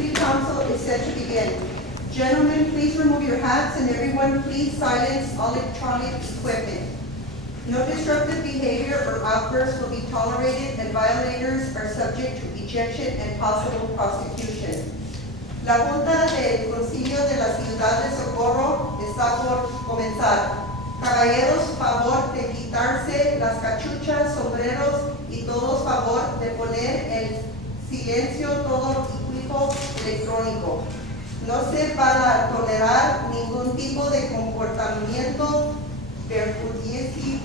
City Council is set to begin. Gentlemen, please remove your hats, and everyone, please silence all electronic equipment. No disruptive behavior or outbursts will be tolerated, and violators are subject to ejection and possible prosecution. La Junta del Concilio de la Ciudad de Socorro está por comenzar. Caballeros, favor de quitarse las cachuchas, sombreros y todos favor de poner en silencio todo equipo electrónico. No se va a tolerar ningún tipo de comportamiento perjudicial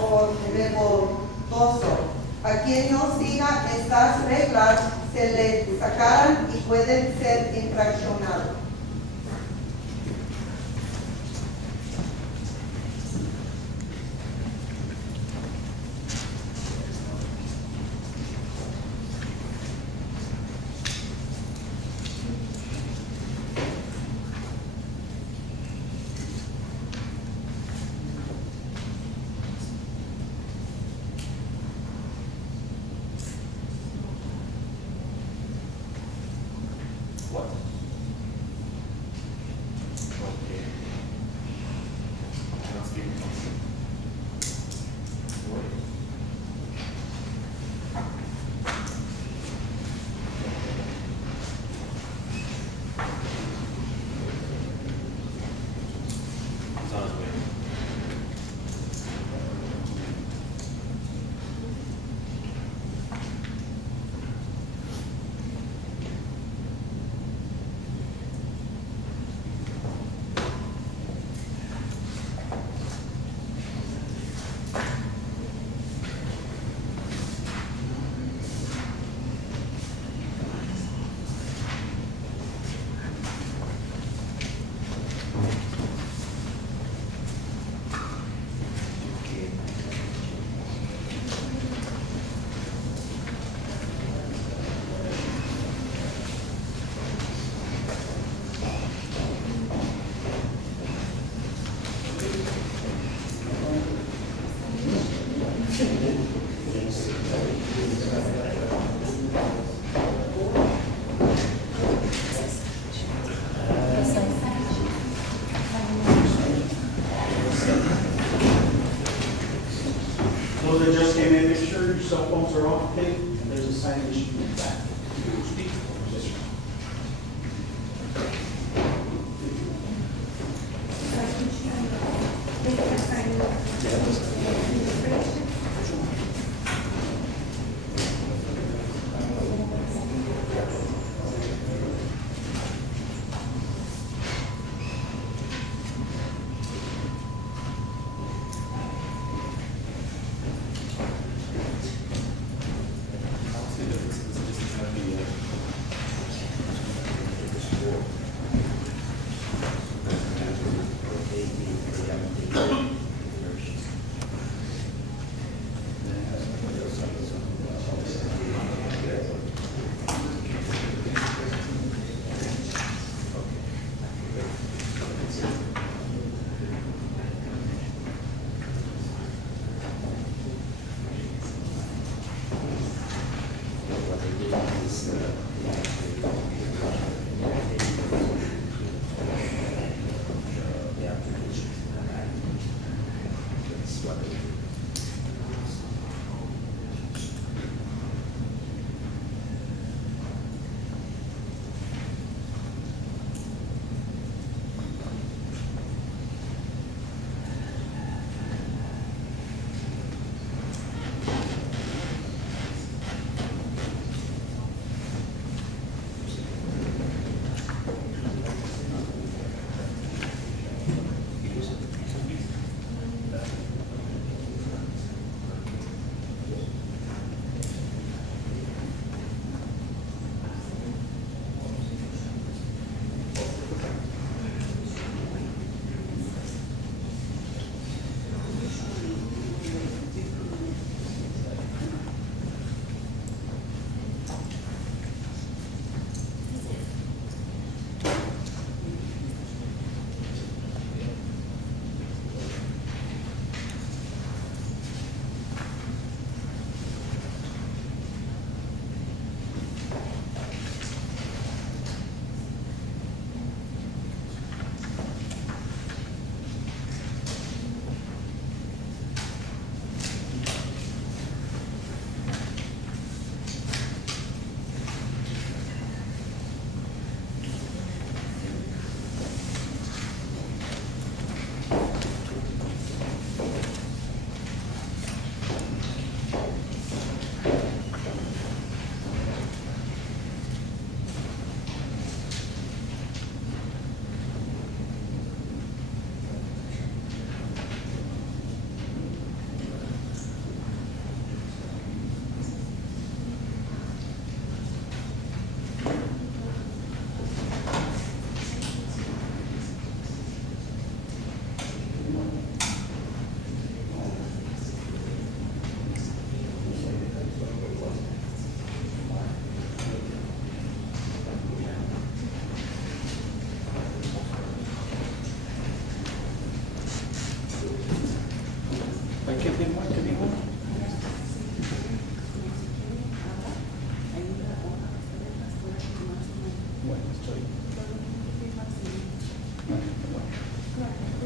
o revoltoso. A quien no siga estas reglas se le sacarán y pueden ser infraccionados. What?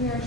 We are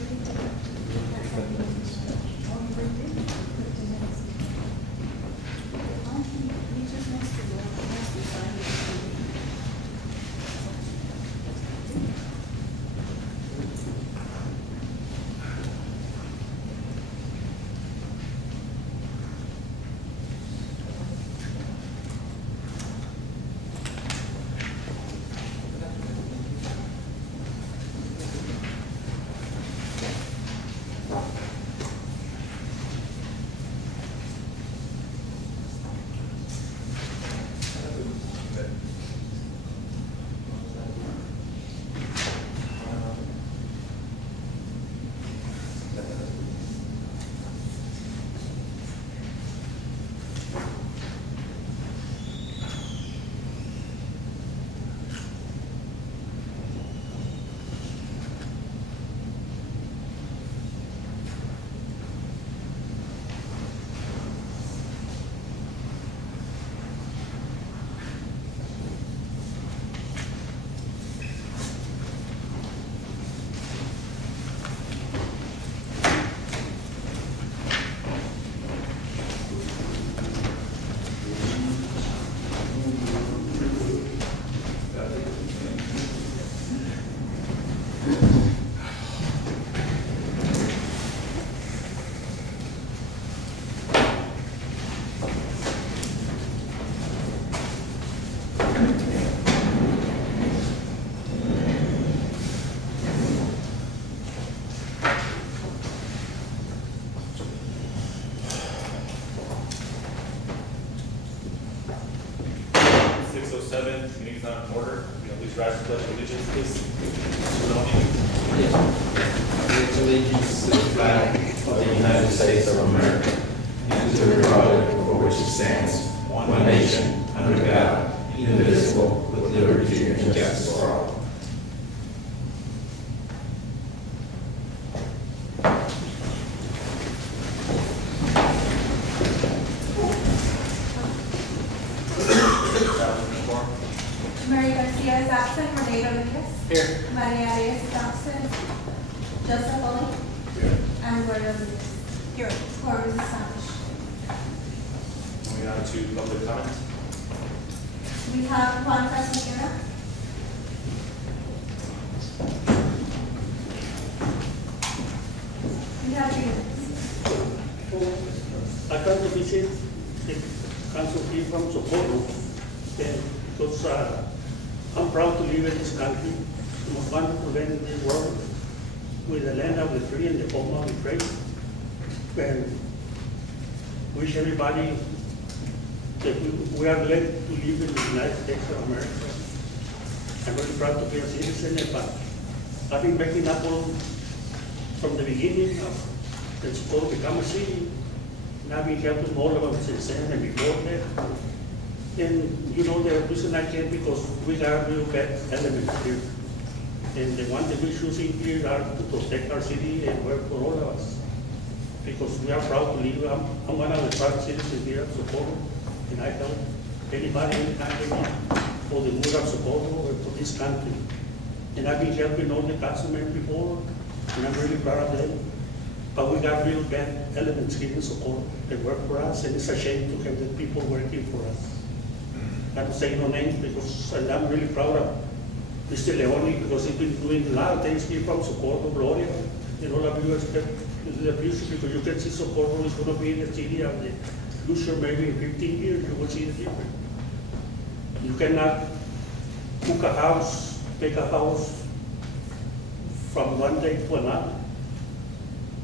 Meeting's not in order. Please rise to pledge allegiance, please. Pledge allegiance to the flag of the United States of America and to the republic for which it stands, one nation, under God, indivisible, with liberty and justice for all. Mary Garcia is absent. Renee Rodriguez. Here. Maria Reyes is absent. Joseph Oli. Here. And Gloria Rodriguez. Here. Quorum is established. Moving on to public comment. We have Juan Casimiro. We have 3 minutes. I come to visit the council here from Socorro, and because I'm proud to live in this country, the most wonderful land in the world, with the land of the free and the home of the brave. And wish everybody that we are glad to live in the United States of America. I'm really proud to be a citizen, but I've been making up from the beginning of the Socorro become a city. And I've been helping all of them since then and before that. And the reason I came because we got real bad elements here. And the ones that we're choosing here are to protect our city and work for all of us. Because we are proud to live. I'm one of the proud citizens here at Socorro, and I help anybody, anytime they need for the good of Socorro or for this country. And I've been helping all the councilmen before, and I'm really proud of them. But we got real bad elements here in Socorro that work for us, and it's a shame to have the people working for us. I'm saying no names because I'm really proud of Mr. Leone because he's been doing a lot of things here from Socorro, Gloria, and all of you expect the future because you can see Socorro is going to be in the city of the future. Maybe in 15 years you will see the difference. You cannot cook a house, make a house from one day to another.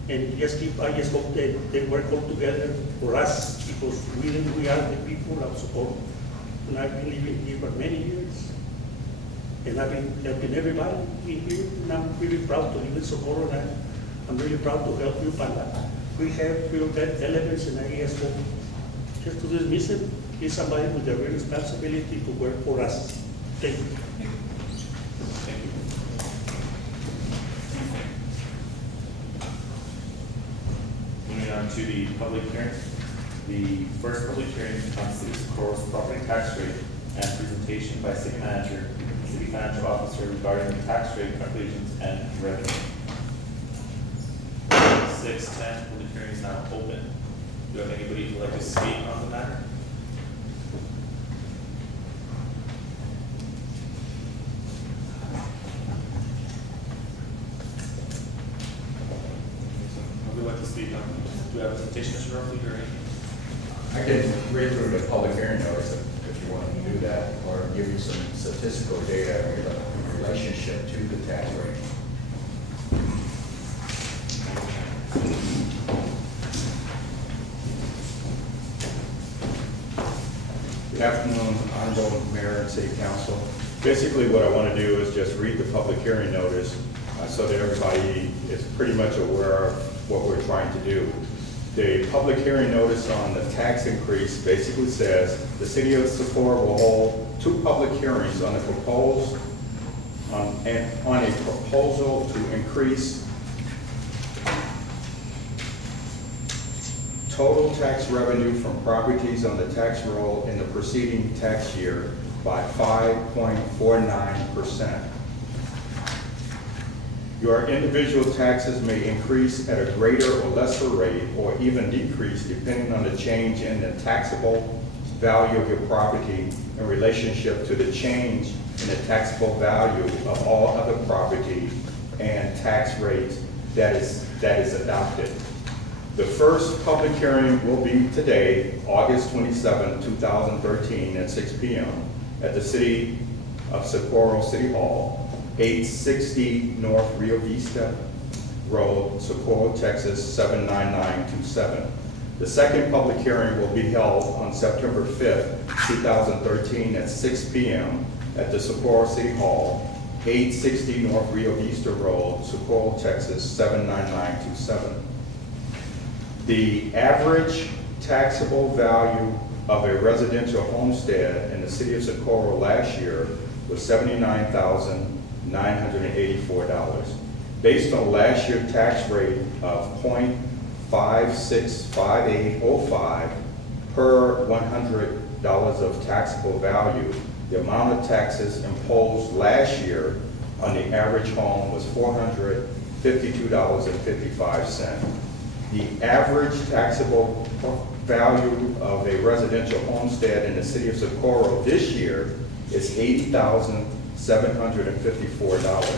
And I just hope that they work all together for us because we are the people of Socorro. And I've been living here for many years. And I've been helping everybody in here. And I'm really proud to live in Socorro. And I'm really proud to help you. But we have real bad elements, and I guess just to dismiss it, is somebody with the real responsibility to work for us. Thank you. Thank you. Moving on to the public hearing. The first public hearing on City of Socorro's property tax rate and presentation by City Manager city financial officer regarding the tax rate calculations and revenue. 6:10, public hearing is now open. Do you have anybody who would like to speak on the matter? Who would like to speak on, do you have a presentation, Mr. Ruffey, or anything? I can read through the public hearing notice if you want to do that, or give you some statistical data in relationship to the tax rate. Good afternoon, Honorable Mayor and City Council. Basically, what I want to do is just read the public hearing notice so that everybody is pretty much aware of what we're trying to do. The public hearing notice on the tax increase basically says the City of Socorro will hold 2 public hearings on a proposal to increase total tax revenue from properties on the tax roll in the preceding tax year by 5.49%. Your individual taxes may increase at a greater or lesser rate or even decrease depending on the change in the taxable value of your property in relationship to the change in the taxable value of all other property and tax rates that is adopted. The first public hearing will be today, August 27, 2013 at 6 p.m. at the City of Socorro City Hall, 860 North Rio Vista Road, Socorro, Texas 79927. The second public hearing will be held on September 5th, 2013 at 6 p.m. at the Socorro City Hall, 860 North Rio Vista Road, Socorro, Texas 79927. The average taxable value of a residential homestead in the City of Socorro last year was $79,984. Based on last year's tax rate of 0.565805 per $100 of taxable value, the amount of taxes imposed last year on the average home was $452.55. The average taxable value of a residential homestead in the City of Socorro this year is $80,754.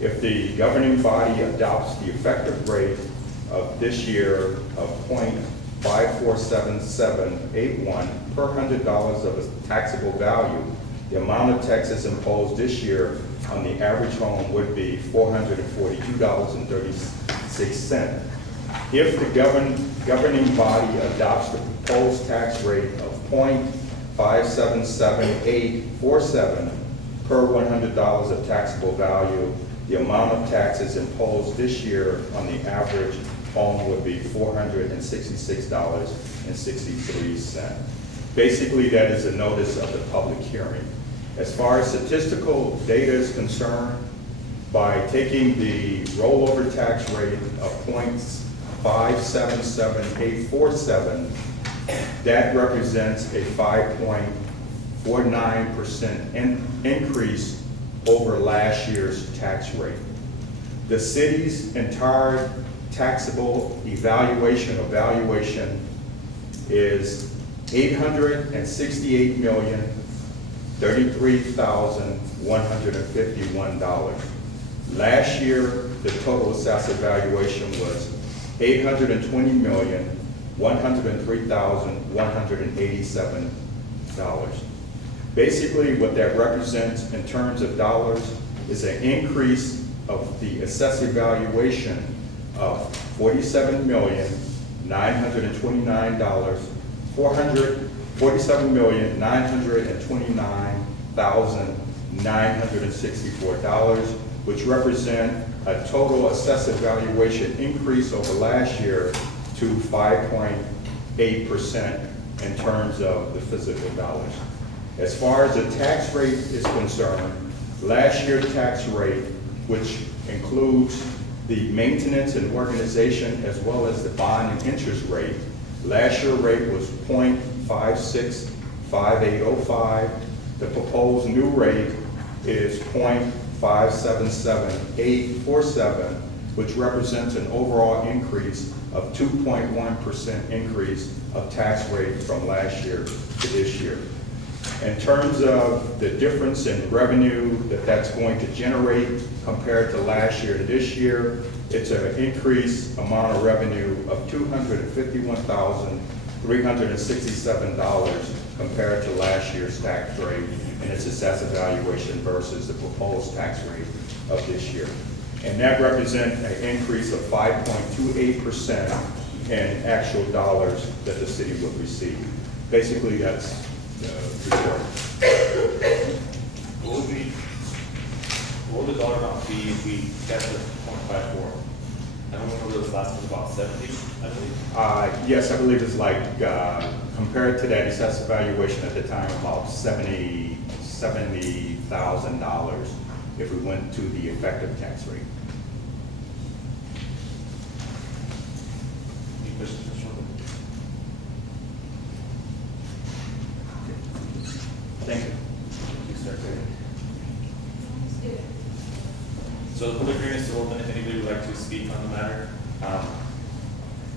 If the governing body adopts the effective rate of this year of 0.547781 per $100 of a taxable value, the amount of taxes imposed this year on the average home would be $442.36. If the governing body adopts the proposed tax rate of 0.577847 per $100 of taxable value, the amount of taxes imposed this year on the average home would be $466.63. Basically, that is a notice of the public hearing. As far as statistical data is concerned, by taking the rollover tax rate of 0.577847, that represents a 5.49% increase over last year's tax rate. The city's entire taxable evaluation is $868,033,151. Last year, the total assessed evaluation was $820,103,187. Basically, what that represents in terms of dollars is an increase of the assessed evaluation of $47,929,964, which represent a total assessed evaluation increase over last year to 5.8% in terms of the physical dollars. As far as the tax rate is concerned, last year's tax rate, which includes the maintenance and organization as well as the bond and interest rate, last year's rate was 0.565805. The proposed new rate is .577847, which represents an overall increase of 2.1% increase of tax rate from last year to this year. In terms of the difference in revenue that's going to generate compared to last year to this year, it's an increased amount of revenue of $251,367 compared to last year's tax rate and its assessed valuation versus the proposed tax rate of this year. And that represents an increase of 5.28% in actual dollars that the city will receive. Basically, that's the report. What would the dollar amount be if we kept the 0.54? I don't remember those last ones, about 70, I believe. Yes, I believe it's like, compared to that assessed valuation at the time, about $70,000 if we went to the effective tax rate. Any questions, Mr. Norman? Thank you. You start there. So the public hearing is still open if anybody would like to speak on the matter.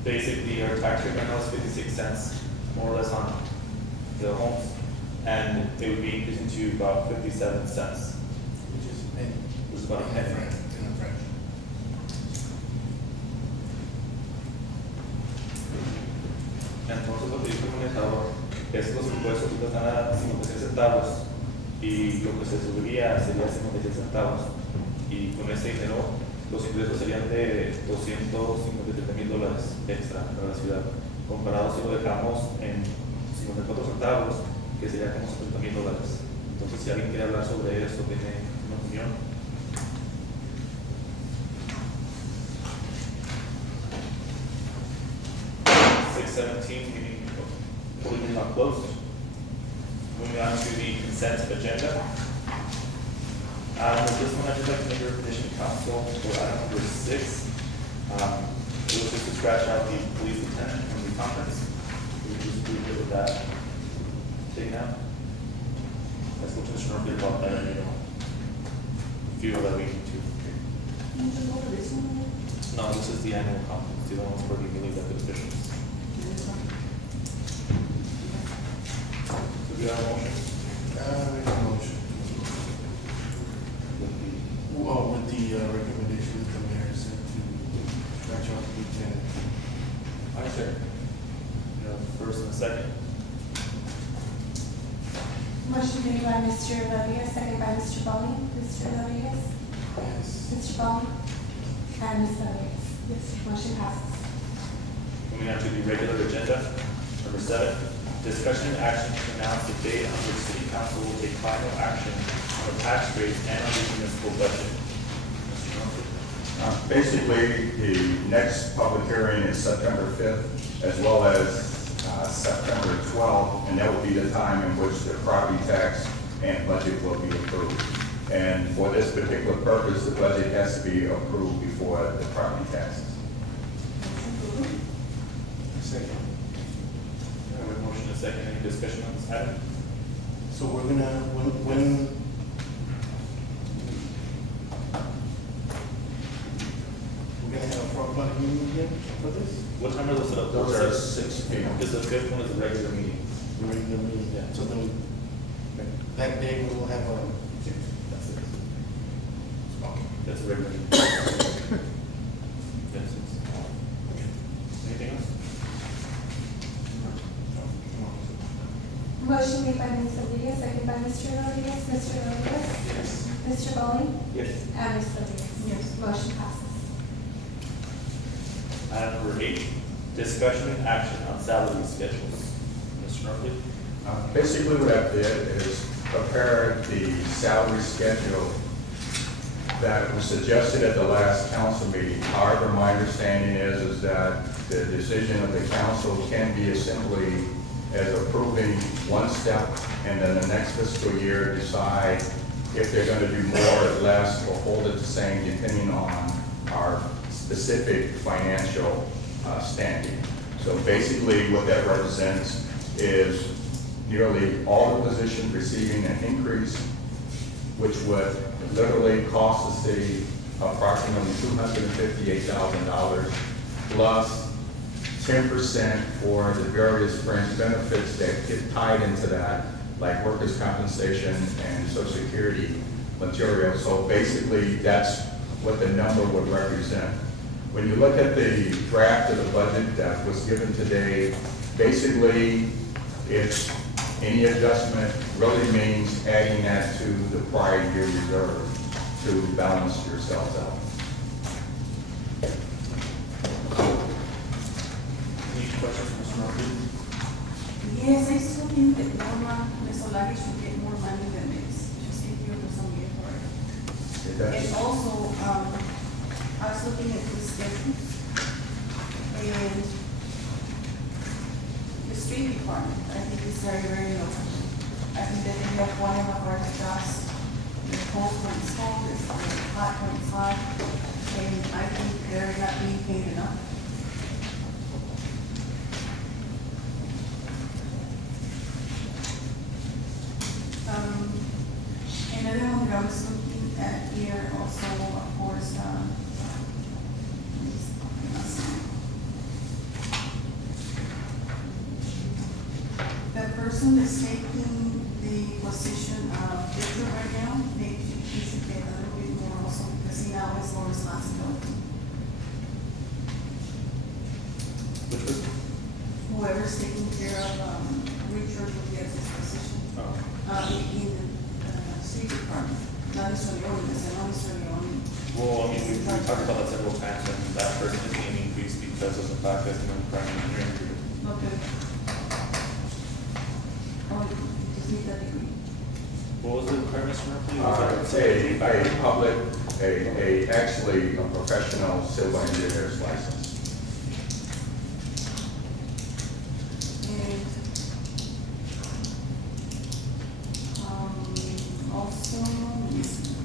Basically, our tax rate right now is 56 cents, more or less, on the homes, and it would be increasing to about 57 cents, Which is a penny. which is about a penny. In a fraction. Entonces lo que yo he comentado es los impuestos que están a 56 centavos y lo que se subiría sería 56 centavos. Y con ese dinero los ingresos serían de $253,000 extra para la ciudad, comparado si lo dejamos en 54 centavos, que sería como $70,000. Entonces, si alguien quiere hablar sobre esto, tiene una opinión. Meeting is not closed. Moving on to the consent agenda. With this one, I'd just like to make a recommendation to council for item number 6. It was just to scratch out the police lieutenant from the conference. We just do good with that. Take now. Let's go to Mr. Murphy about that, and you know, feel that we need to. No, this is the annual conference. The other one's for the newly elected officials. Do we have a motion? Make a motion. Well, with the recommendation that the mayor said to scratch off the lieutenant. I sir. You know, first and second. Motion made by Mr. Rodriguez, second by Mr. Bowling. Mr. Rodriguez? Yes. Mr. Bowling? And Ms. Rodriguez? Yes. Motion passes. Moving on to the regular agenda. Number 7, discussion and action to announce the date on which city council will take final action on the tax rate and on the municipal budget. Mr. Murphy. Basically, the next public hearing is September 5th, as well as September 12th, and that will be the time in which the property tax and budget will be approved. And for this particular purpose, the budget has to be approved before the property taxes. Second. We have a motion and a second. Any discussion on this item? So we're gonna, when we're gonna have a public meeting again for this? What time are those set up? Those are 6 p.m. Because the 5th one is a regular meeting. The regular meeting, Yeah. so then that day we will have a, That's it. okay. That's a regular meeting. That's it. Anything else? Motion made by Ms. Rodriguez, second by Mr. Rodriguez. Mr. Rodriguez? Yes. Mr. Bowling? Yes. And Ms. Rodriguez? Yes. Motion passes. Item number 8, discussion and action on salary schedules. Mr. Murphy. Basically, what I did is prepare the salary schedule that was suggested at the last council meeting. However, my understanding is that the decision of the council can be as simply as approving one step and then the next fiscal year decide if they're going to do more or less or hold it the same depending on our specific financial standing. So basically what that represents is nearly all the positions receiving an increase which would literally cost the city approximately $258,000 plus 10% for the various fringe benefits that get tied into that, like workers' compensation and social security material. So basically, that's what the number would represent. When you look at the draft of the budget that was given today, basically, it's any adjustment really means adding that to the prior year reserve to balance yourselves out. Any questions, Mr. Murphy? Yes, I still think that Norma Mesolari should get more money than this. Just give you some year for it. If that's- And also, I was looking at the schedules, and the street department, I think is very, very low. I think that they have one of our jobs, the cold point school, is 5.5, and I think they're not being paid enough. Another one that I was looking at here also, of course, the person that's taking the position of Victor right now, maybe he should get a little bit more also, because he now has more responsibility. Which was? Whoever's taking care of, Richard will get this position. In the street department, not necessarily only, not necessarily only. Well, I mean, we talked about that several times, and that person is being increased because of the fact that the crime engineering group. Okay. Oh, you just need that degree. What was the requirement, Mr. Murphy? Was that A public, actually a professional civil engineer's license. And, also, let me see.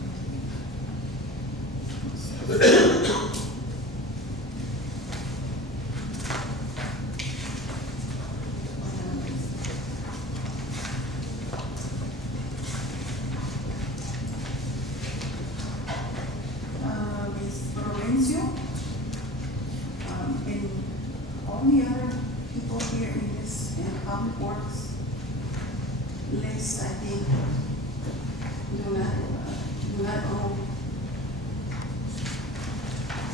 Ms. Provencio, and all the other people here in this, in public works list, I think, do not own.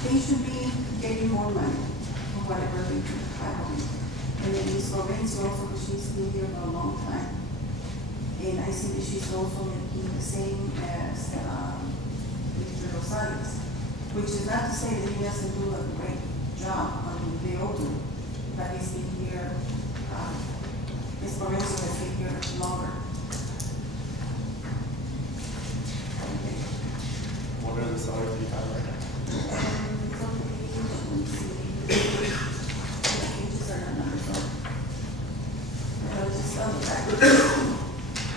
They should be getting more money for whatever they do, I believe. And then Ms. Provencio also, she's been here for a long time. And I see that she's also making the same as, Mr. Rosales, which is not to say that he doesn't do a great job on the auto, but he's been here, Ms. Provencio has been here longer. Okay. What are the salaries you have right now? It's on the page, let me see. The pages are not numbers on. Just on the back.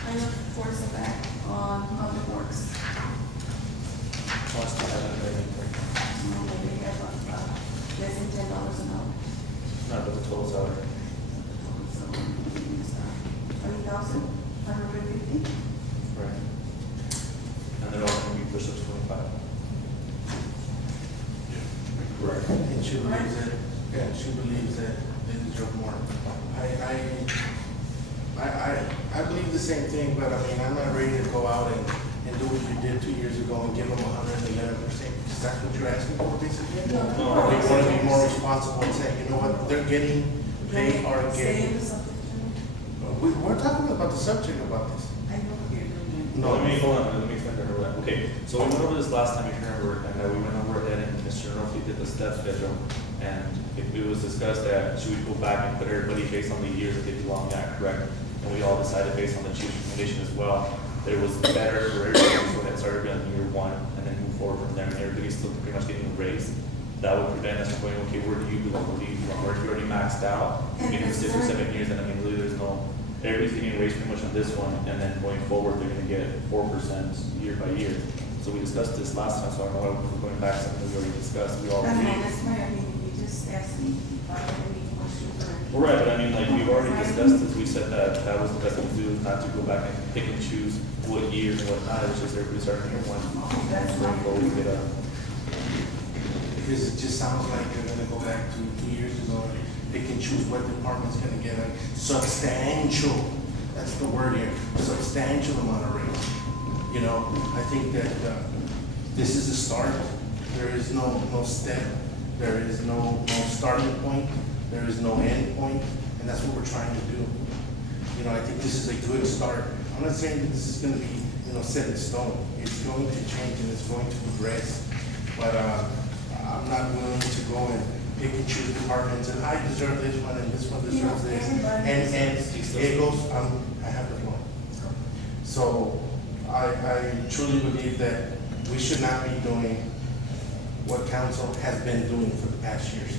I look towards the back on public works. Last time I had it, I think, right now. They have, less than $10 an hour. Not but the total salary. So, 20,150. Right. And they're all going to be pushed up to 25. Correct. And she believes that, yeah, she believes that they deserve more. I believe the same thing, but I mean, I'm not ready to go out and do what you did 2 years ago and give them 111%, because that's what you're asking for, basically. No. Or you want to be more responsible and say, you know what, they're getting, they are getting. We're talking about the subject about this. I know what you're doing. No, let me, hold on, let me explain that real quick. Okay, so we went over this last time, you can remember, and we went over it, and Mr. Murphy did the step schedule, and it was discussed that should we go back and put everybody based on the years that they belong at, correct? And we all decided based on the chief's recommendation as well, that it was better for everybody to go ahead and start in year one, and then move forward from there, and everybody's still pretty much getting a raise. That would prevent us from going, okay, where do you belong, where do you belong, or if you're already maxed out, getting 6 or 7 years, then I mean, really, there's no, everybody's getting a raise pretty much on this one, and then going forward, they're gonna get 4% year by year. So we discussed this last time, so I don't know why we're going back to something we already discussed, we all I know, agreed. that's why I mean, you just asked me if I had any questions or Right, but I mean, like, we've already discussed this, we said that that was the best thing to do, not to go back and pick and choose what year and what not, it's just everybody starting at one. That's So right. we get a, Because it just sounds like they're gonna go back to 2 years ago, and pick and choose what department's gonna get a substantial, that's the word here, substantial amount of raise. You know, I think that, this is a start, there is no step, there is no starting point, there is no end point, and that's what we're trying to do. You know, I think this is a good start. I'm not saying that this is gonna be, set in stone. It's going to change and it's going to progress. But, I'm not willing to go and pick and choose departments, and I deserve this one, and this one deserves this. And it goes, I have the floor. So, I truly believe that we should not be doing what council has been doing for the past years.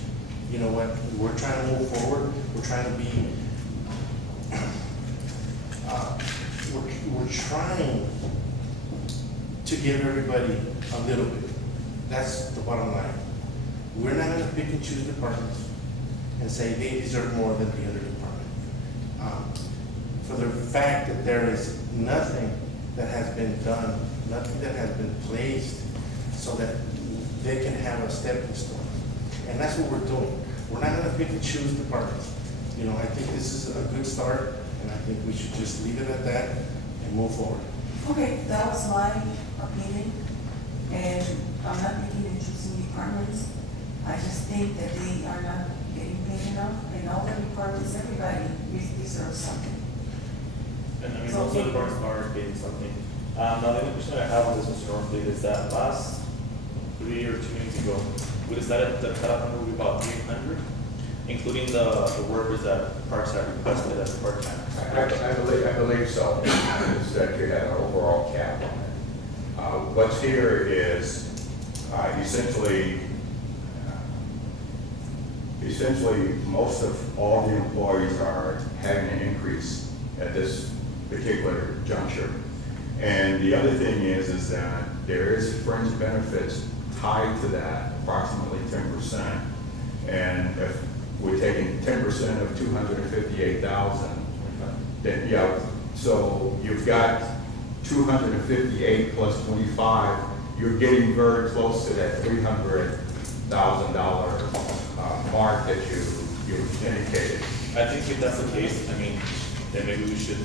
You know what, we're trying to move forward, we're trying to be, we're trying to give everybody a little bit. That's the bottom line. We're not gonna pick and choose departments and say they deserve more than the other department. For the fact that there is nothing that has been done, nothing that has been placed so that they can have a stepping stone. And that's what we're doing. We're not gonna pick and choose departments. I think this is a good start, and I think we should just leave it at that and move forward. Okay, that was my opinion, and I'm not picking and choosing departments. I just think that they are not getting paid enough, and all the departments, everybody deserves something. and I mean, most of the departments are getting something. Now, the only question I have on this, Mr. Norfleet, is that last 3 or 2 meetings ago, we decided the cutoff number would be about 300, including the workers that Parks had requested as part-time. I believe so. Is that you had an overall cap on it. What's here is essentially, most of all the employees are having an increase at this particular juncture. And the other thing is that there is fringe benefits tied to that, approximately 10%. And if we're taking 10% of 258,000, then, yeah, so you've got 258 plus 25, you're getting very close to that $300,000 mark that you indicated. I think if that's the case, I mean, then maybe we should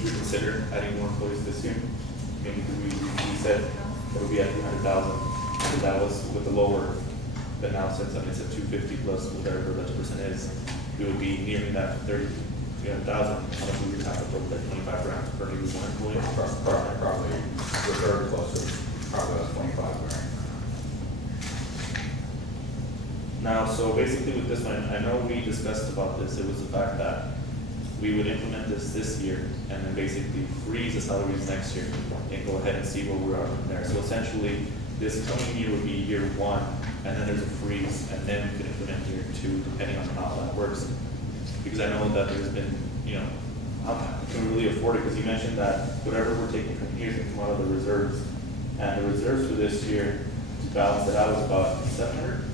consider adding more employees this year. Maybe we said it would be at 300,000, and that was with the lower, but now since it's at 250 plus whatever the percent is, it would be nearing that 300,000. How much we would have to put that 25 grand per new one employee? Probably, we're very close to probably about 25 grand. Now, so basically with this one, I know we discussed about this, it was the fact that we would implement this year and then basically freeze the salaries next year and go ahead and see where we are from there. So essentially, this coming year would be year 1, and then there's a freeze, and then we could implement year 2, depending on how that works. Because I know that there's been, how can we really afford it? Because you mentioned that whatever we're taking from here can come out of the reserves. And the reserves for this year, to balance it out, is about 700.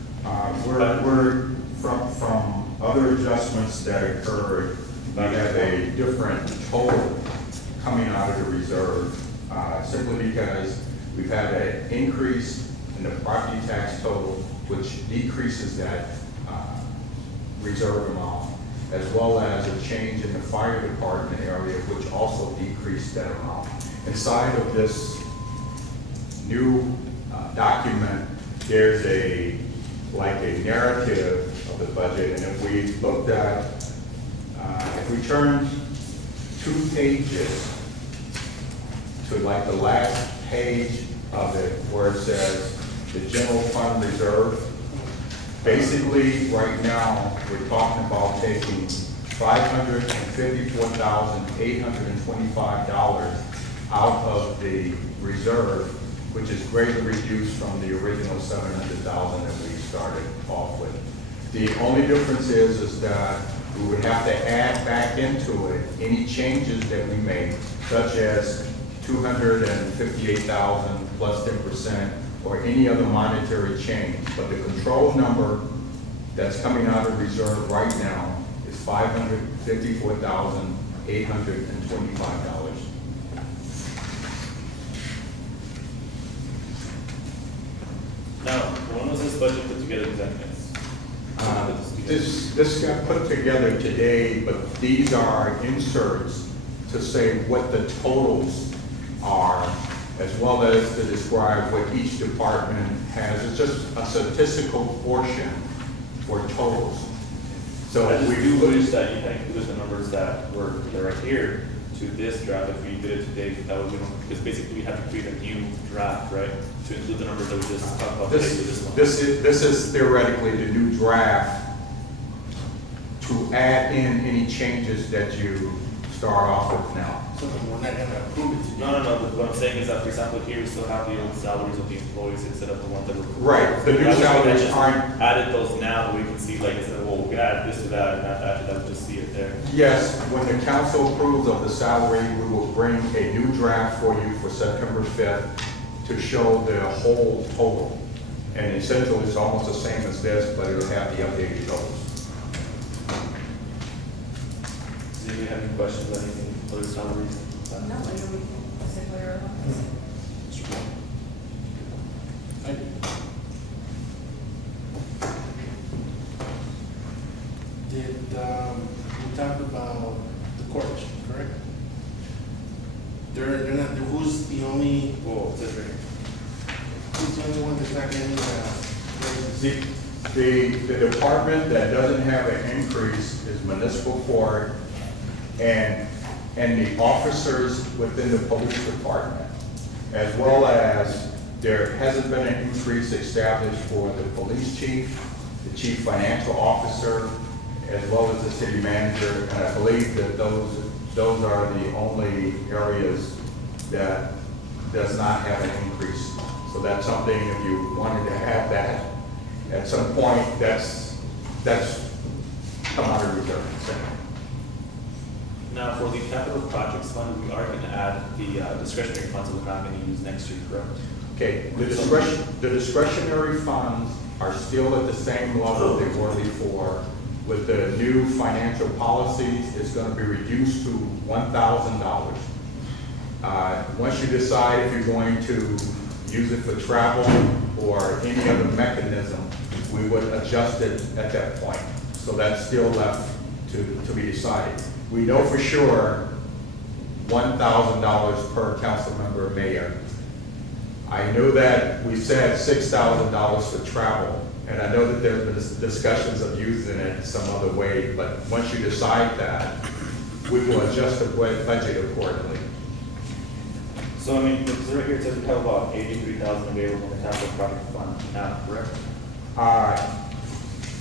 We're from other adjustments that occurred, we have a different total coming out of the reserve, simply because we've had an increase in the property tax total, which decreases that reserve amount, as well as a change in the fire department area, which also decreased that amount. Inside of this new document, there's a narrative of the budget, and if we looked at, if we turned 2 pages to the last page of it, where it says the general fund reserve, basically right now, we're talking about taking $554,825 out of the reserve, which is greatly reduced from the original $700,000 that we started off with. The only difference is that we would have to add back into it any changes that we make, such as 258,000 plus 10%, or any other monetary change. But the control number that's coming out of reserve right now $554,825. Now, when was this budget put together exactly? This got put together today, but these are inserts to say what the totals are, as well as to describe what each department has. It's just a statistical portion for totals. So I just we do wish that you had included the numbers that are here to this draft. If we did it today, that would be, because basically we have to create a new draft, right? To include the numbers that we just talked about today with this one. This is theoretically the new draft to add in any changes that you start off with now. So we're not gonna approve it today. No, but what I'm saying is that, for example, here we still have the old salaries of the employees instead of the ones that were. Right, the new I wish we had salaries just aren't. Added those now, we can see, like, instead of, well, we can add this to that, and after that, we'll just see it there. Yes, when the council approves of the salary, we will bring a new draft for you for September 5th to show the whole total. And essentially, it's almost the same as this, but it'll have the updated totals. Does anybody have any questions on anything, other salaries? No, I know we can say where. Mr. Moore? Thank you. Did, we talked about the courts, correct? They're not, who's the only, Oh, it's right here. who's the only one that's not getting, The department that doesn't have an increase is municipal court and the officers within the police department, as well as there hasn't been an increase established for the police chief, the chief financial officer, as well as the city manager, and I believe that those are the only areas that does not have an increase. So that's something, if you wanted to have that at some point, that's come out of reserve. Now, for the capital projects fund, we are going to add the discretionary funds that we're not going to use next year, correct? Okay, the discretionary funds are still at the same level they were before. With the new financial policies, it's going to be reduced to $1,000. Once you decide if you're going to use it for travel or any other mechanism, we would adjust it at that point. So that's still left to be decided. We know for sure $1,000 per council member mayor. I know that we said $6,000 for travel, and I know that there have been discussions of using it some other way, but once you decide that, we will adjust the budget accordingly. So, I mean, because right here it says we have about 83,000 available in the capital project fund now, correct?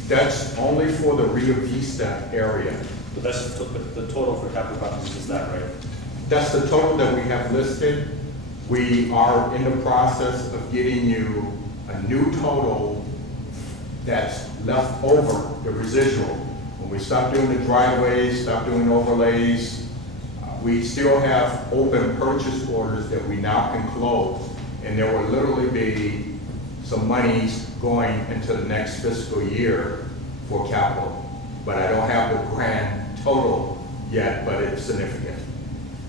That's only for the Rio Vista area. But that's just the total for capital projects, is that right? That's the total that we have listed. We are in the process of getting you a new total that's left over, the residual. When we stop doing the driveways, stop doing overlays, we still have open purchase orders that we now can close. And there will literally be some monies going into the next fiscal year for capital. But I don't have the grand total yet, but it's significant.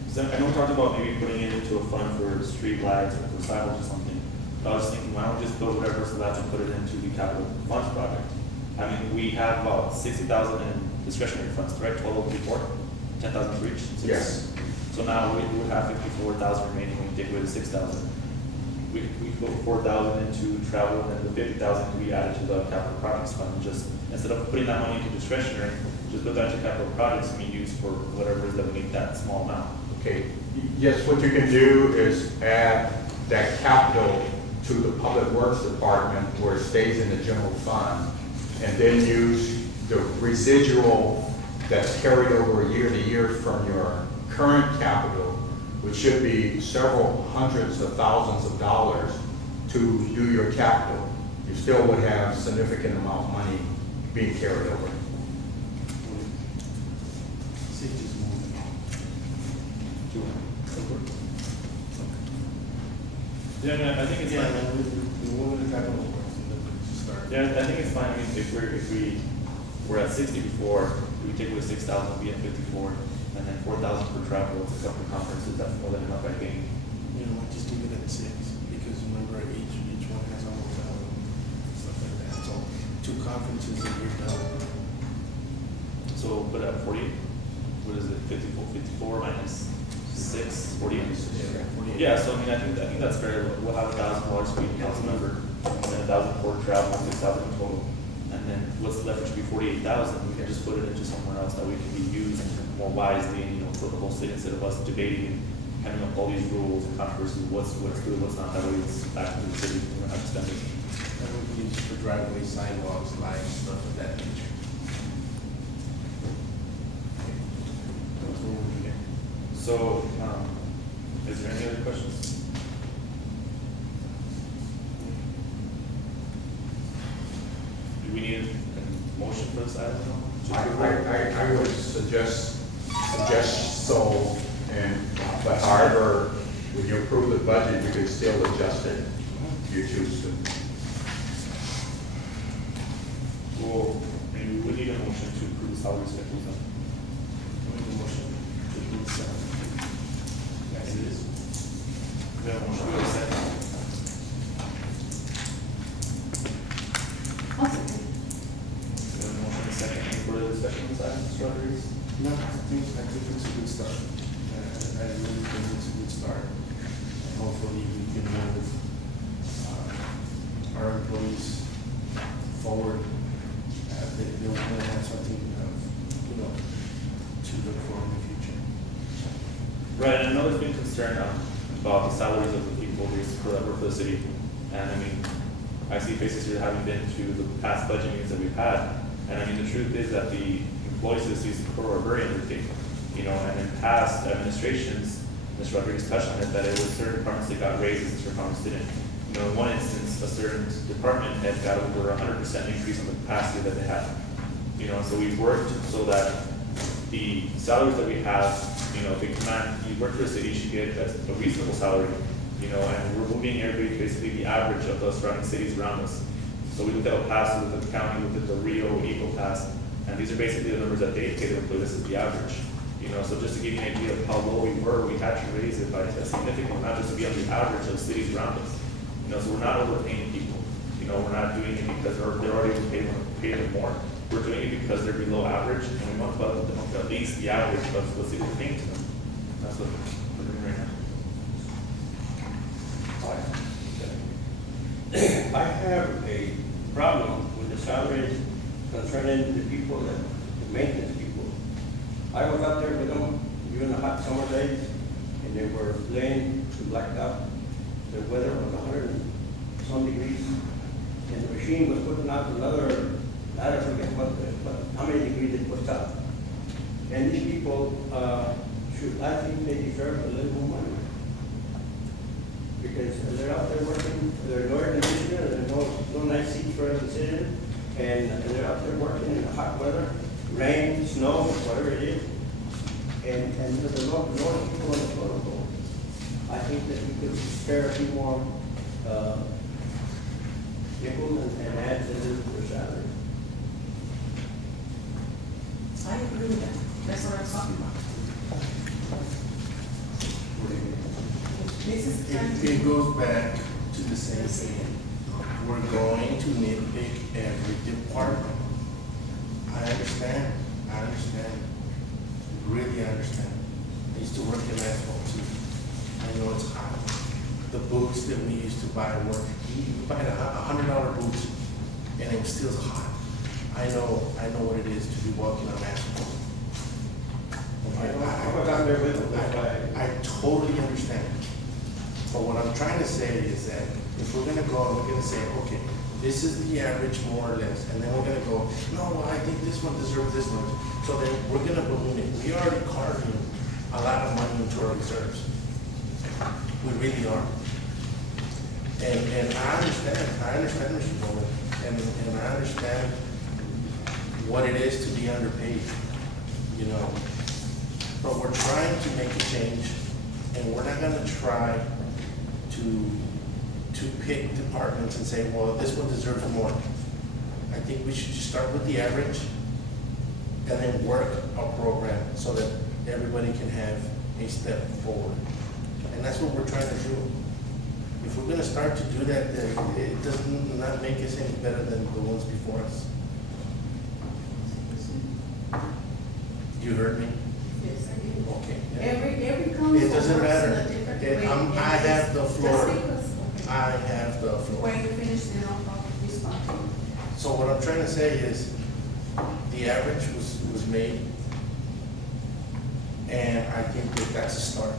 So I know we talked about maybe putting it into a fund for street lights or for sidewalks or something. But I was thinking, why don't we just build whatever's left and put it into the capital funds project? I mean, we have about 60,000 in discretionary funds, right? Total before, 10,000 for each? Yes. So now we would have 54,000 remaining when we take away the 6,000. We put 4,000 into travel, and then the 50,000 can be added to the capital projects fund. Just instead of putting that money into discretionary, just put that into capital projects and be used for whatever it is that we make that small amount. Okay, yes, what you can do is add that capital to the Public Works Department where it stays in the general fund, and then use the residual that's carried over year to year from your current capital, which should be several hundreds of thousands of dollars, to do your capital. You still would have significant amount of money being carried over. safety's moving. Yeah, I think it's Yeah, fine. and we move the capital works and then we just start. Yeah, I think it's fine. I mean, if we're at 60 before, we take away 6,000, we'll be at 54, and then 4,000 for travel, it's a couple of conferences, that's more than enough, I think. You know, just leave it at 6, because remember, each one has a hotel and stuff like that. So 2 conferences a year done. So put at 48, what is it, 54 minus 6, 48? Yeah, 48. Yeah, so I mean, I think that's fair, we'll have $1,000 for each council member, and then 1,000 for travel, 6,000 in total. And then what's left, which would be 48,000, we can just put it into somewhere else that we can be used more wisely, and, for the whole city, instead of us debating and having up all these rules and controversies, what's good, what's not, that way it's back to the city, we don't have to spend it. And we can use for driveway, sidewalks, lights, stuff of that nature. That's what we'll do there. So, is there any other questions? Do we need a motion for this item? I would suggest so, but however, when you approve the budget, you can still adjust it if you choose to. Well, maybe we need a motion to approve the salary schedules then. Make a motion to approve the salary. As it is. We have a motion, we have a second. I'll second. We have a motion and a second. Any further discussion on this item, Mr. Rodriguez? No, I think it's a good start. I really think it's a good start. And hopefully we can move our employees forward. They're going to have something, to look for in the future. Right, and I know there's been concern about the salaries of the people that work for the city. And I mean, I see faces here having been to the past budget meetings that we've had. And I mean, the truth is that the employees of the city are very underpaid. And in past administrations, Ms. Rodriguez touched on it, that it was certain departments that got raises and certain departments didn't. In one instance, a certain department head got over 100% increase on the capacity that they had. So we've worked so that the salaries that we have, if you command, you work for the city, you should get a reasonable salary. And we're moving everybody to basically the average of the surrounding cities around us. So we looked at El Paso, we looked at the county, we looked at the Rio, Eagle Pass, and these are basically the numbers that they pay their employees. This is the average. So just to give you an idea of how low we were, we had to raise it by a significant amount just to be on the average of cities around us. So we're not overpaying people. We're not doing it because they're already paying them more. We're doing it because they're below average, and we want them at least the average of what cities are paying to them. That's what we're doing right now. I have a problem with the salaries concerning the people, the maintenance people. I was out there with them during the hot summer days, and they were laying blacked out. The weather was 100 and some degrees, and the machine was putting out another, I don't forget how many degrees it puts out. And these people, I think they deserve a little more money. Because they're out there working, they're no air conditioner, there's no nice seats for them to sit in, and they're out there working in the hot weather, rain, snow, whatever it is. And there's a lot of people on the protocol. I think that we could spare a few more nickels and add to their salary. I agree with that. That's what I was talking about. This is kind It goes back to the same thing. We're going to nitpick every department. I understand, really understand. I used to work in asphalt too. I know it's hot. The boots that we used to buy were, you buy $100 boots and it was still hot. I know what it is to be walking on asphalt. I was out there with them. I totally understand. But what I'm trying to say is that if we're gonna go and we're gonna say, okay, this is the average more or less, and then we're gonna go, no, well, I think this one deserves this much. So then we're gonna balloon it. We are already carving a lot of money into our reserves. We really are. And I understand, Mr. Bowman, and I understand what it is to be underpaid, But we're trying to make a change, and we're not gonna try to pick departments and say, well, this one deserves more. I think we should just start with the average and then work a program so that everybody can have a step forward. And that's what we're trying to do. If we're gonna start to do that, then it does not make us any better than the ones before us. You heard me? Yes, I do. Okay. yeah. Every council It doesn't works in matter. a different It- way. I have the Just floor. because- okay. I have the floor. When you finish, then I'll respond to you. So what I'm trying to say is, the average was made, and I think that that's a start.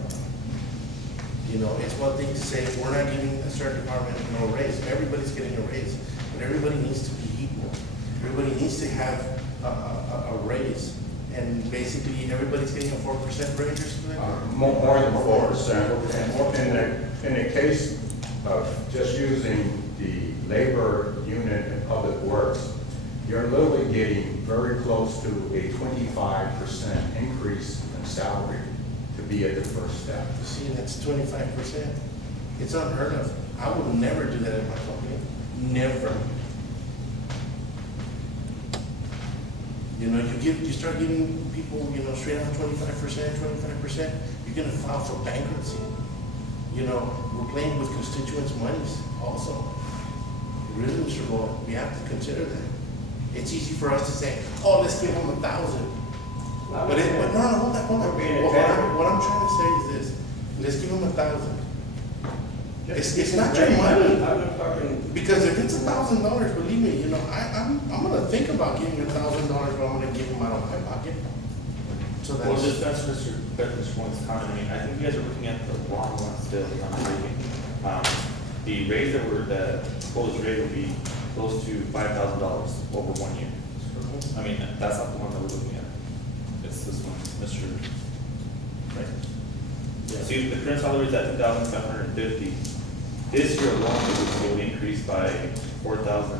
You know, it's one thing to say, we're not giving a certain department no raise, everybody's getting a raise, but everybody needs to be equal. Everybody needs to have a raise, and basically, everybody's getting a 4% raise or something? More than 4%. In the case of just using the labor unit in public works, you're literally getting very close to a 25% increase in salary to be at the first step. See, that's 25%. It's unheard of. I would never do that in my company, never. You know, you start giving people, you know, straight out 25%, you're gonna file for bankruptcy. You know, we're playing with constituents' monies also. Really, Mr. Gold, we have to consider that. It's easy for us to say, oh, let's give them 1,000. But no, hold on. What I'm trying to say is this, let's give them 1,000. It's not your money. I'm not talking, Because if it's $1,000, believe me, you know, I'm gonna think about giving $1,000, but I'm gonna give them out of my pocket. So Well, that's, that's Mr. Wong's comment. I mean, I think you guys are looking at the wrong one still, if I'm not mistaken. The raise the proposed rate would be close to $5,000 over 1 year. I mean, that's not the one that we're looking at. It's this one, Mr. Right? See, the current salary is at $2,750. This year alone, it would increase by $4,000,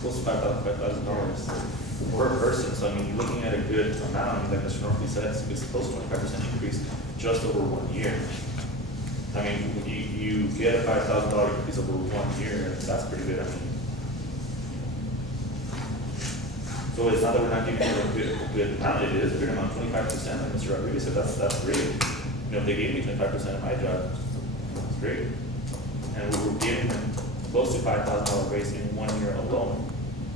close to $5,000 per person. So I mean, you're looking at a good amount, like Mr. Norfleet said, it's close to 25% increase just over 1 year. I mean, you get a $5,000 increase over 1 year, that's pretty good. I mean, so it's not that we're not giving you a good amount, it is a good amount, 25%, like Mr. Rodriguez said, that's great. You know, if they gave me 25% of my job, that's great. And we were giving them close to $5,000 raise in 1 year alone.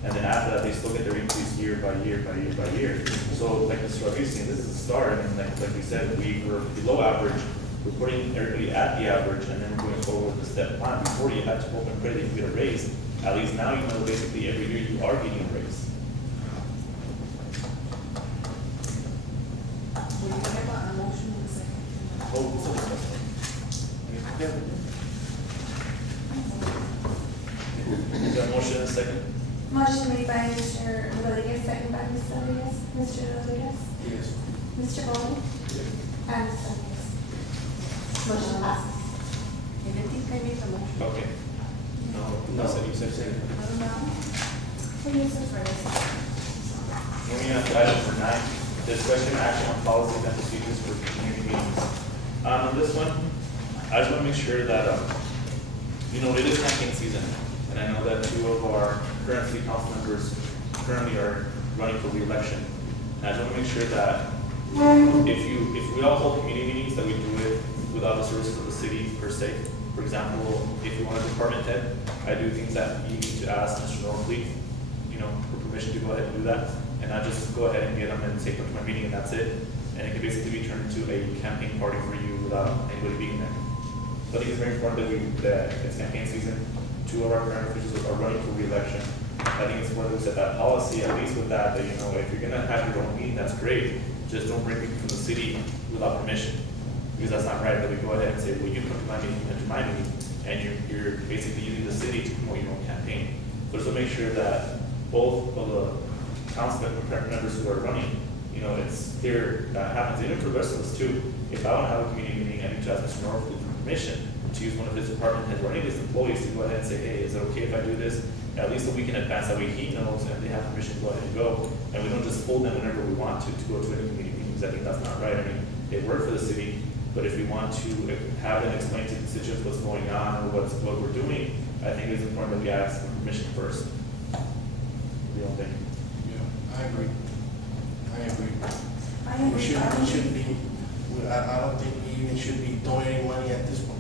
And then after that, they still get their increase year by year by year by year. So like Mr. Rodriguez saying, this is a start, and like we said, we were below average, we're putting everybody at the average, and then we're going forward with the step plan. Before you had to open credit and get a raise, at least now you know basically every year you are getting a raise. We have a motion in a second. Oh, so is there a motion in a second? Motion made by Mr. Rodriguez, second by Ms. Rodriguez. Mr. Rodriguez? yes. Mr. Bowman? And Ms. Rodriguez. Motion passes. And I think I made the motion. Okay. No, so you said second. No. Who needs the first? Moving on to item number 9, discussion action on policies and procedures for community meetings. On this one, I just want to make sure that, you know, it is campaign season, and I know that 2 of our current city council members currently are running for re-election. And I just want to make sure that if we all hold community meetings, that we do it without the services of the city per se. For example, if you want a department head, I do think that you need to ask Mr. Norfleet, you know, for permission to go ahead and do that, and not just go ahead and get them and say, come to my meeting and that's it. And it can basically be turned into a campaign party for you without anybody being there. So I think it's very important that it's campaign season. 2 of our current officials are running for re-election. I think it's important to set that policy, at least with that, you know, if you're gonna have your own meeting, that's great. Just don't bring people from the city without permission. Because that's not right, that we go ahead and say, well, you come to my meeting, and you're basically using the city to promote your own campaign. So just to make sure that both of the council members who are running, you know, it's clear that happens, even for the rest of us too. If I want to have a community meeting, I need to ask Mr. Norfleet for permission to use one of his department heads or any of his employees to go ahead and say, hey, is it okay if I do this? At least a week in advance, that way he knows and they have permission to go ahead and go. And we don't just hold them whenever we want to go to any community meetings. I think that's not right. I mean, they work for the city, but if we want to have them explain to the constituents what's going on or what we're doing, I think it's important that we ask for permission first. What do you all think? Yeah, I agree. I agree. I agree. We shouldn't be, I don't think we even should be donating money at this point.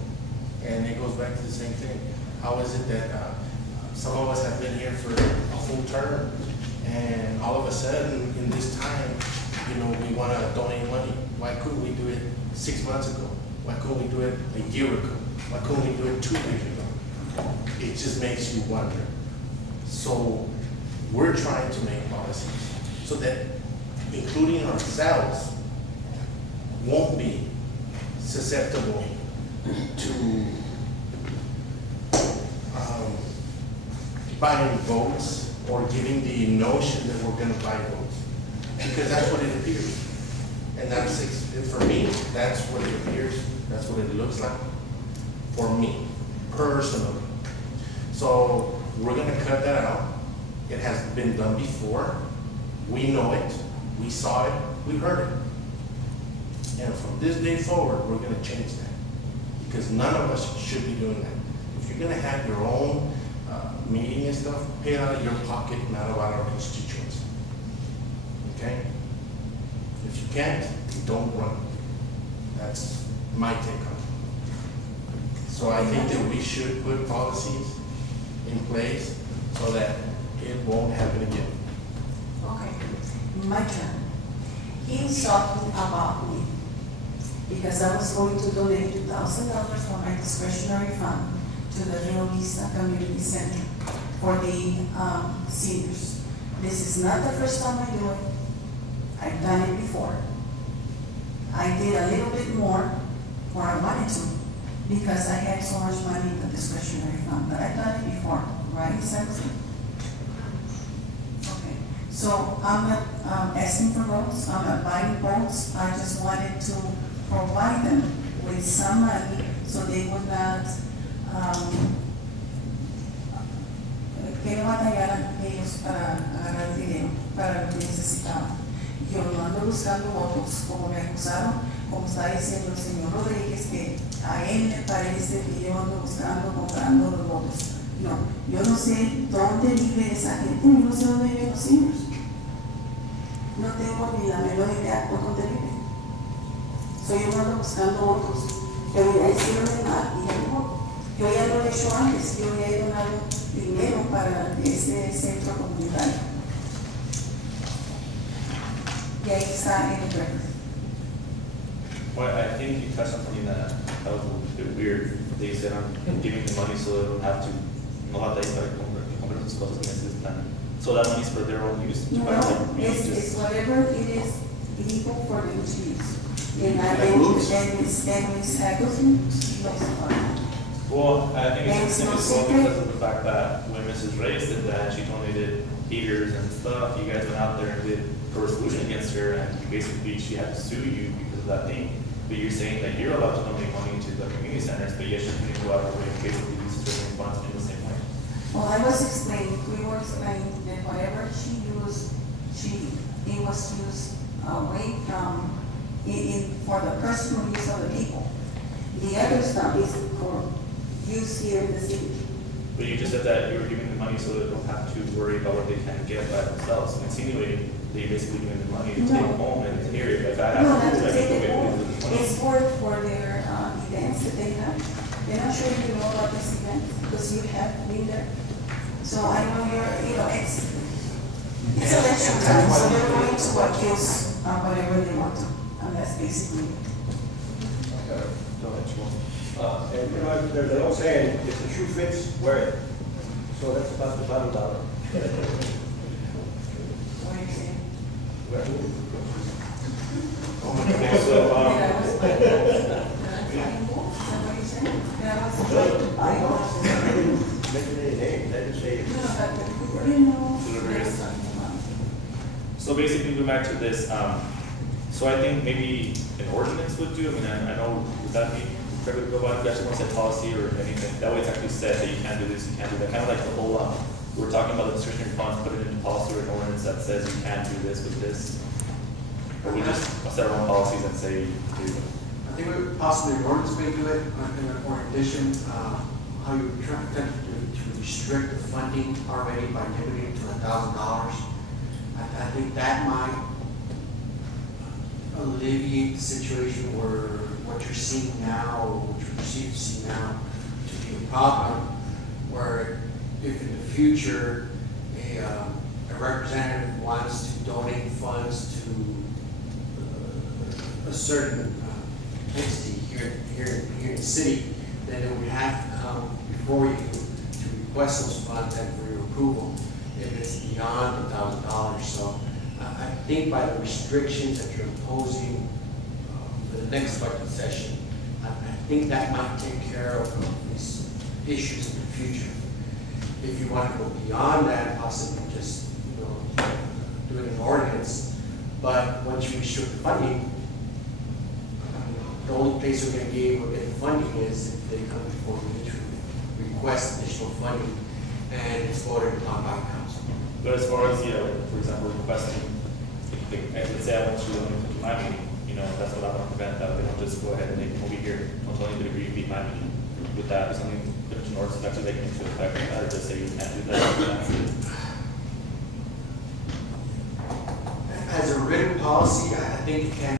And it goes back to the same thing. How is it that, some of us have been here for a full term, and all of a sudden, in this time, you know, we wanna donate money? Why couldn't we do it 6 months ago? Why couldn't we do it a year ago? Why couldn't we do it 2 years ago? It just makes you wonder. So, we're trying to make policies so that, including ourselves, won't be susceptible to buying votes or giving the notion that we're gonna buy votes. Because that's what it appears. And that's, for me, that's what it appears, that's what it looks like for me, personally. So we're gonna cut that out. It has been done before. We know it, we saw it, we heard it. And from this day forward, we're gonna change that. Because none of us should be doing that. If you're gonna have your own meeting and stuff, pay it out of your pocket, not out of our constituents. Okay? If you can't, don't run. That's my take on it. So I think that we should put policies in place so that it won't happen again. Okay, my turn. He's talking about me because I was going to donate $2,000 from my discretionary fund to the Rio Vista Community Center for the seniors. This is not the first time I do it. I've done it before. I did a little bit more, or I wanted to, because I had so much money in the discretionary fund, but I've done it before, right, Senator? Okay, so I'm not asking for votes, I'm not buying votes, I just wanted to provide them with some money so they would not, que no batallaran ellos para agarrar dinero para lo que necesitaban. Yo no ando buscando votos, como me acusaron, como está diciendo el señor Rodríguez, que a él le parece que yo ando buscando, comprando los votos. No, yo no sé dónde vive esa gente, yo no sé dónde viven los seniors. No tengo ni la menor idea por dónde viven. Soy yo no ando buscando votos, pero ya hicieron de mal y ya no. Yo ya lo he hecho antes, yo ya he donado dinero para ese centro comunitario. Y ahí está en el record. Well, I think you touched on something that was a bit weird. They said I'm giving the money so they don't have to know how they start comprar sus cosas en ese plan. So that money is for their own use. No, it's whatever it is legal for them to use. And it's everything. Well, I think it's interesting as well because of the fact that when Mrs. Reyes did that, she donated heaters and stuff. You guys went out there and did a resolution against her, and basically she had to sue you because of that thing. But you're saying that you're allowed to donate money to the community centers, but yet you couldn't go out of your way and basically use certain funds in the same way. Well, I was explaining, we were explaining that whatever she used, it was used away from, for the personal use of the people. The other stuff is for use here in the city. But you just said that you were giving the money so they don't have to worry about what they can get by themselves, insinuating that you're basically giving the money to take home and here, if I have No, to not do to it, I take can it go home. with the money. It's for their events that they have. They're not sure if you know about this event because you have been there. So I know it's election time, so they're going to use whatever they want to, and that's basically it. Go ahead, Joel. And you know, there's an old saying, if the shoe fits, wear it. So that's about the $1. What do you say? Okay, so, Somebody said? That was the Bible. Mention any name, that just say, No, but you know, there's something about it. So basically, going back to this, so I think maybe an ordinance would do, I mean, I know, would that be, Trevor, go about, if you actually want to say policy or anything, that way it's actually said that you can't do this, you can't do that, kind of like the whole, we're talking about the discretionary funds, put it into policy or an ordinance that says you can't do this with this. Or we just set our own policies and say, do it. I think we possibly ordinance may do it, or in addition, how you attempt to restrict the funding already by limiting it to $1,000. I think that might alleviate the situation where what you're seeing now, or what you perceive to see now, to be a problem, where if in the future a representative wants to donate funds to a certain entity here in the city, then it would have to come before you to request those funds and for your approval if it's beyond $1,000. So I think by the restrictions that you're imposing for the next budget session, I think that might take care of these issues in the future. If you want to go beyond that, possibly just, do an ordinance, but once you restrict the funding, the only place we're going to be able to get the funding is if they come before you to request additional funding, and it's voted upon by council. But as far as, for example, requesting, let's say I want you to come to my meeting, that's what I want to prevent, that they don't just go ahead and make them over here, until they agree to be my meeting. Would that be something that an ordinance actually taken into effect, or just say you can't do that? As a written policy, I think it can